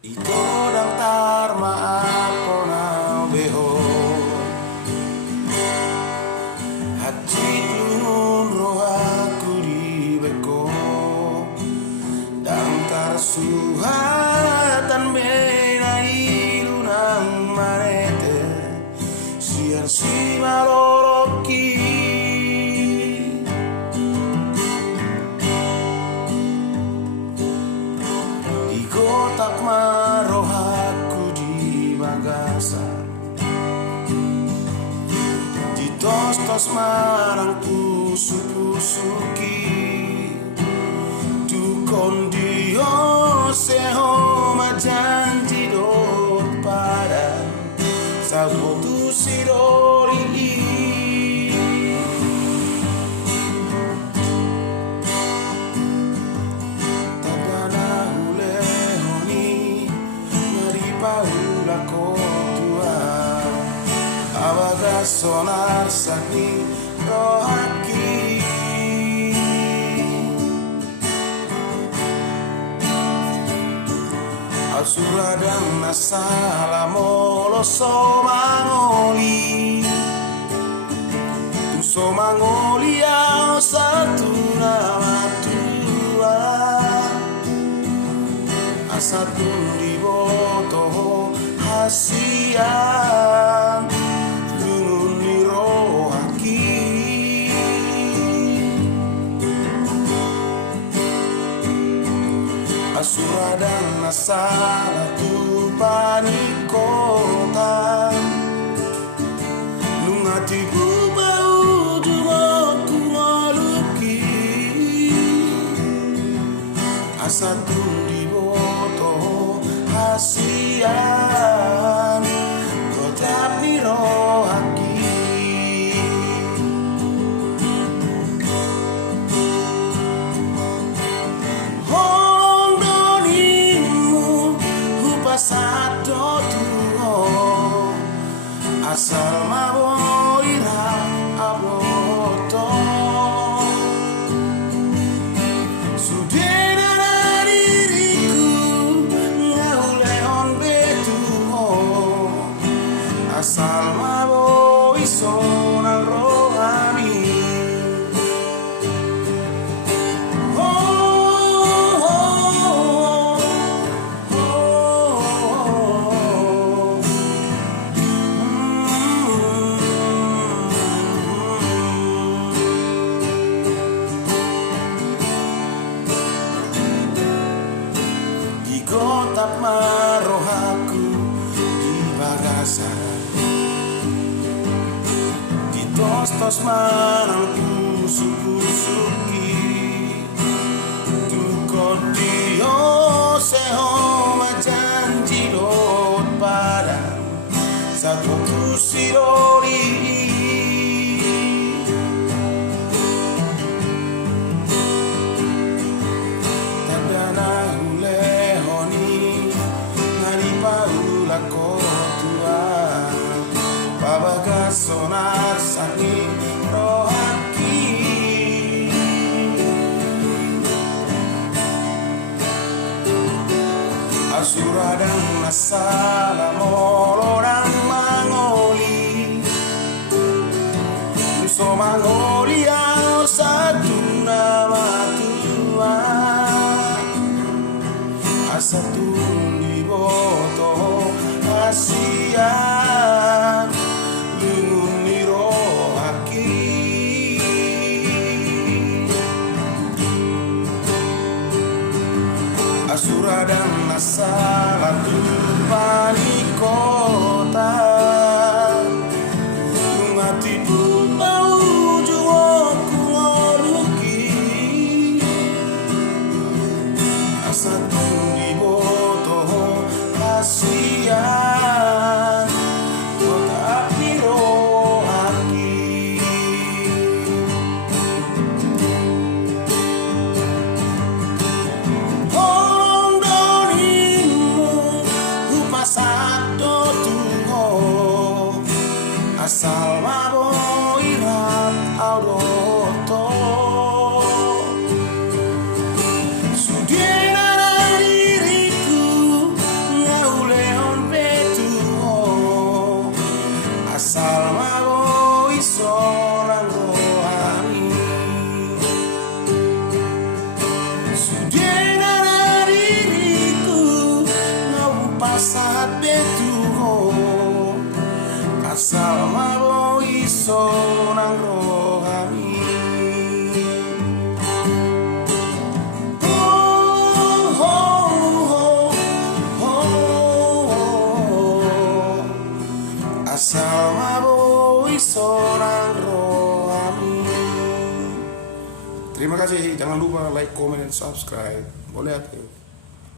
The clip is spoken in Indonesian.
Itodang tarma apona beho Hatitlun rohaku di beko Dan tarsuhatan bena ilunang manete Siar si maloroki Di kotak marohaku di Makassar Di tos-tos marang pusu-pusuki Dukon dio seho majanji dot pada Satu tu sidori Tadana hulehoni Maripaula kotua Awaga sonar sakni rohaki Suradang nasala molo somangoli Tu somangoli au satu nama tua Asatu diboto hasian Lungun ni rohaki Suradang nasala tu panikota Nungati bubau dumaku maluki Asatu diboto hasian Kotap ni rohaki Satu tuho asal maboira aboto Sudena diriku ngauleon betuho asal maboi sonal rohani Kotak marohaku di Makassar Di tos-tos marang pusu-pusuki Dukon dio seho majanji dot pada Satu tusidori Babaga sonar sakni rohaki Suradang nasala molorang mangoli Nuso mangoli au satu nama tua Asatu diboto hasian Lungun ni rohaki Suradang nasala tu panikota Ngati bubau juoku ngoluki Asatu diboto hasian Kota pirohaki Satu tuho Sudena diriku ngau pasat betuho asal malo iso nang rohani. Asal malo iso nang rohani. Terima kasih, jangan lupa like, comment, dan subscribe. Boleh atuh.